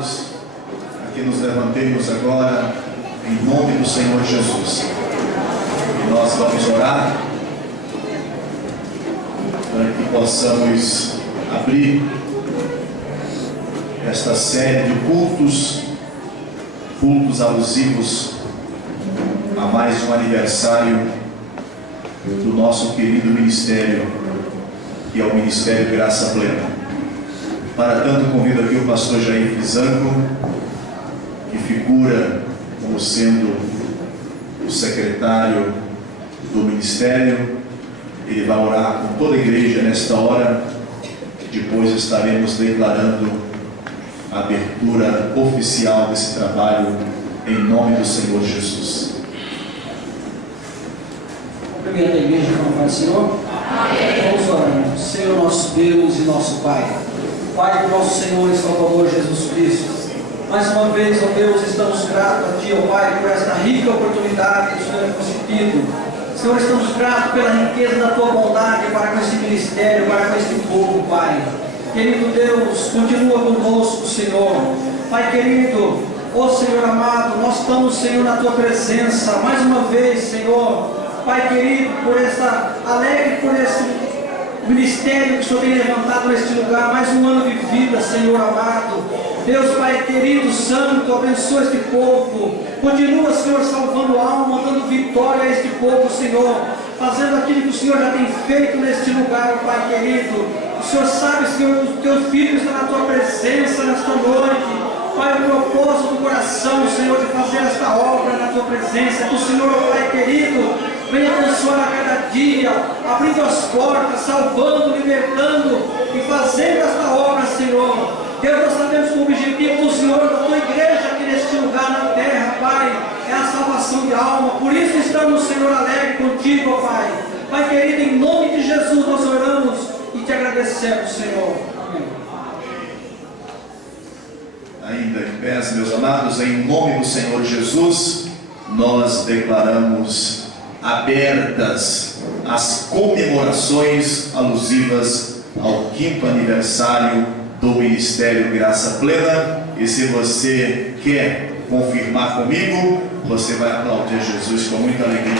amados, aqui nos levantemos agora em nome do Senhor Jesus. E nós vamos orar para que possamos abrir esta série de cultos alusivos a mais um aniversário do nosso querido ministério, que é o Ministério Graça Plena. Para tanto, convido aqui o pastor Jair Fizanco, que figura como sendo o secretário do ministério. Ele vai orar com toda a igreja nesta hora. Depois estaremos declarando a abertura oficial desse trabalho em nome do Senhor Jesus. Primeiro da igreja, como Pai do Senhor. Amém. Vamos orando. Senhor nosso Deus e nosso Pai, Pai do nosso Senhor e Salvador Jesus Cristo, mais uma vez, ó Deus, estamos gratos a Ti, ó Pai, por esta rica oportunidade que o Senhor nos concedido. Senhor, estamos gratos pela riqueza da Tua bondade para com este ministério, para com este povo, Pai. Querido Deus, continua conosco, Senhor. Pai querido, ó Senhor amado, nós estamos, Senhor, na Tua presença, mais uma vez, Senhor. Pai querido, alegre por esse ministério que o Senhor tem levantado neste lugar, mais um ano de vida, Senhor amado. Deus, Pai querido, santo, abençoa este povo. Continua, Senhor, salvando alma, dando vitória a este povo, Senhor, fazendo aquilo que o Senhor já tem feito neste lugar, Pai querido. O Senhor sabe, Senhor, os teus filhos estão na Tua presença nesta noite. Pai, o propósito do coração, Senhor, de fazer esta obra na Tua presença. Que o Senhor, Pai querido, venha abençoar a cada dia, abrindo as portas, salvando, libertando e fazendo esta obra, Senhor. Deus, nós sabemos que o objetivo do Senhor, da Tua igreja aqui neste lugar na terra, Pai, é a salvação de alma. Por isso estamos, Senhor, alegres contigo, ó Pai. Pai querido, em nome de Jesus nós oramos e te agradecemos, Senhor. Amém. Ainda em pé, meus amados, em nome do Senhor Jesus, nós declaramos abertas as comemorações alusivas ao 5º aniversário do Ministério Graça Plena. E se você quer confirmar comigo, você vai aplaudir Jesus com muita alegria.